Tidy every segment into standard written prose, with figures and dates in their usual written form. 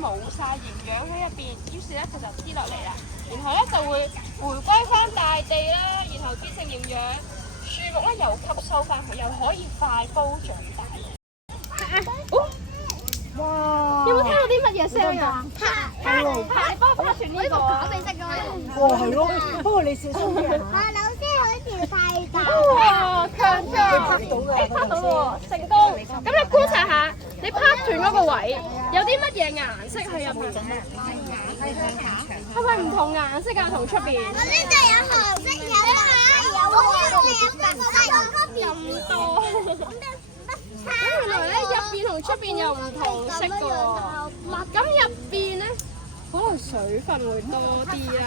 冇晒營養喺入邊，於是咧佢就跌落嚟啦，然後咧就會回歸翻大地啦，然後變成營養，樹木咧又吸收翻佢，又可以快高長大。哇！有冇聽到啲乜嘢聲啊？拍，你幫我拍住呢個假鼻色㗎嘛？哇，係咯，不過你小心啲啊！老師好似太大。哇！強壯，拍到㗎，拍到喎，成功。咁你觀察下，你拍斷嗰個位有啲乜嘢顏色喺入邊？係咪唔同顏色㗎？同出邊？我呢度有紅色，有藍，有咁多。咁原來咧入邊同出邊又唔同色㗎喎。咁入邊咧可能水分會多啲啊，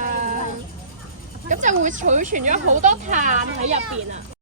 咁就會儲存咗好多碳喺入邊啊。